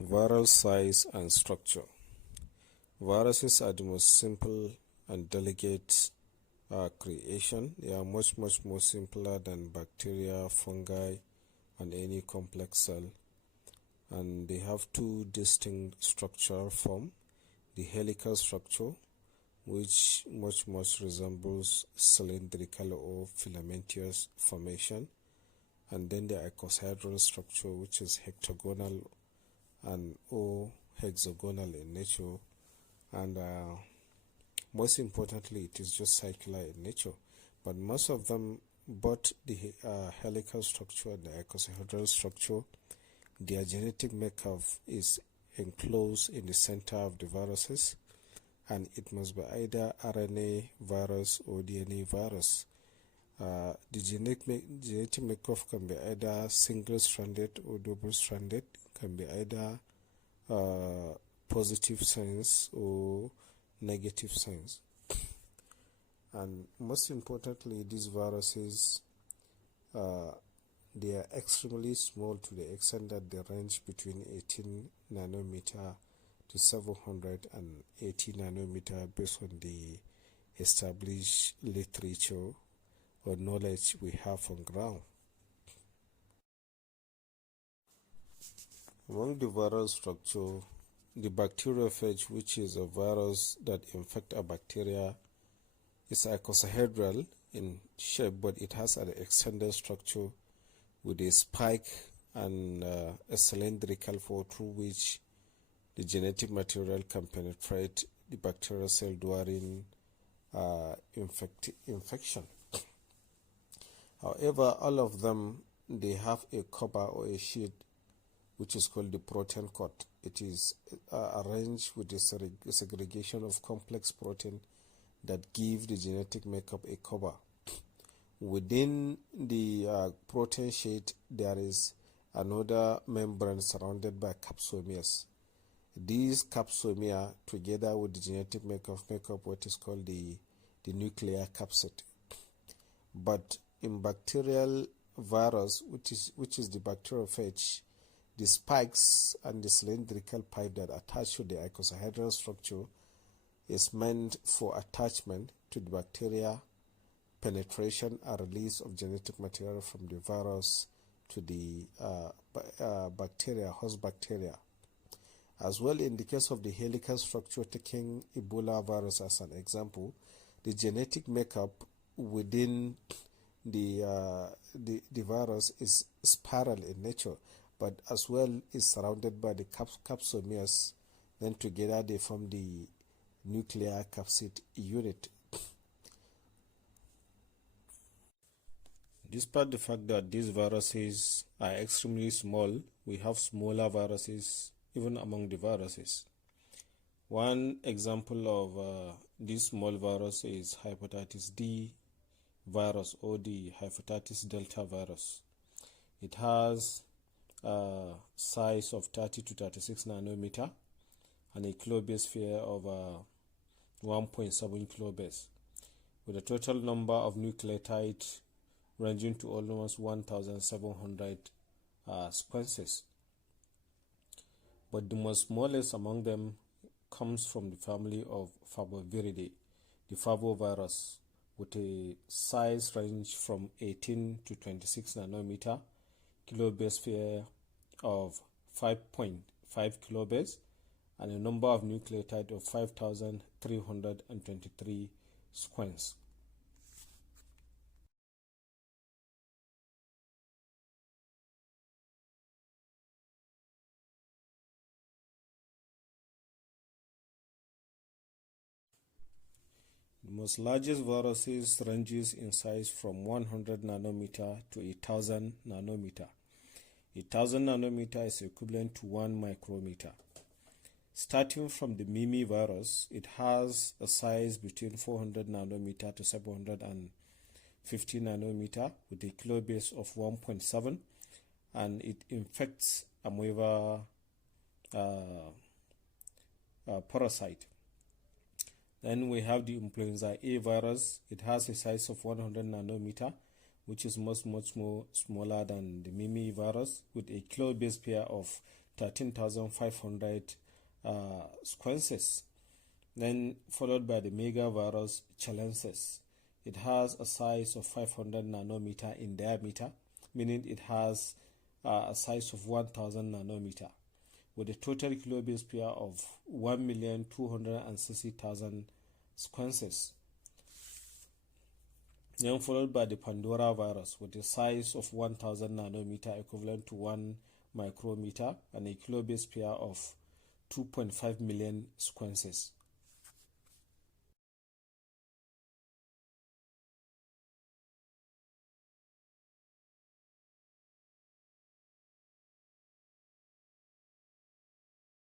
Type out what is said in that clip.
Viral size and structure. Viruses are the most simple and delicate creation. They are much more simpler than bacteria, fungi, and any complex cell. And they have two distinct structural forms: the helical structure, which much resembles cylindrical or filamentous formation, and then the icosahedral structure, which is hectagonal and or hexagonal in nature, and most importantly, it is just circular in nature. But most of them, both the helical structure and the icosahedral structure, their genetic makeup is enclosed in the center of the viruses, and it must be either RNA virus or DNA virus. The genetic makeup can be either single-stranded or double-stranded, can be either positive signs or negative signs. And most importantly, these viruses, they are extremely small to the extent that they range between 18 nanometer to 780 nanometer based on the established literature or knowledge we have on ground. Among the viral structure, the bacteriophage, which is a virus that infects a bacteria, is icosahedral in shape, but it has an extended structure with a spike and a cylindrical floor through which the genetic material can penetrate the bacterial cell during infection. However, all of them, they have a cover or a sheet which is called the protein coat. It is arranged with the segregation of complex protein that give the genetic makeup a cover. Within the protein sheet, there is another membrane surrounded by capsomeres. These capsomere, together with the genetic makeup, make up what is called the nuclear capsid. But in bacterial virus, which is the bacteriophage, the spikes and the cylindrical pipe that attach to the icosahedral structure is meant for attachment to the bacteria, penetration and release of genetic material from the virus to the bacteria, host bacteria. As well, in the case of the helical structure, taking Ebola virus as an example, the genetic makeup within the virus is spiral in nature, but as well is surrounded by the capsomeres. Then together they form the nuclear capsid unit. Despite the fact that these viruses are extremely small, we have smaller viruses even among the viruses. One example of this small virus is hepatitis D virus or the hepatitis delta virus. It has a size of 30 to 36 nanometer and a kilobase sphere of 1.7 kilobase, with a total number of nucleotides ranging to almost 1,700 sequences. But the most smallest among them comes from the family of Favoviridae, the Favovirus, with a size range from 18 to 26 nanometer, kilobase sphere of 5.5 kilobase, and a number of nucleotides of 5,323 sequence. The most largest viruses ranges in size from 100 nanometer to 1,000 nanometer. 1,000 nanometer is equivalent to 1 micrometer. Starting from the Mimi virus, it has a size between 400 nanometer to 750 nanometer with a kilobase of 1.7, and it infects amoeba parasite. Then we have the influenza A virus. It has a size of 100 nanometer, which is much more smaller than the Mimi virus, with a kilobase pair of 13,500 sequences. Then followed by the megavirus chilensis. It has a size of 500 nanometer in diameter, meaning it has a size of 1000 nanometer, with a total kilobase pair of 1,260,000 sequences. Then followed by the Pandora virus with a size of 1000 nanometer, equivalent to 1 micrometer, and a kilobase pair of 2.5 million sequences.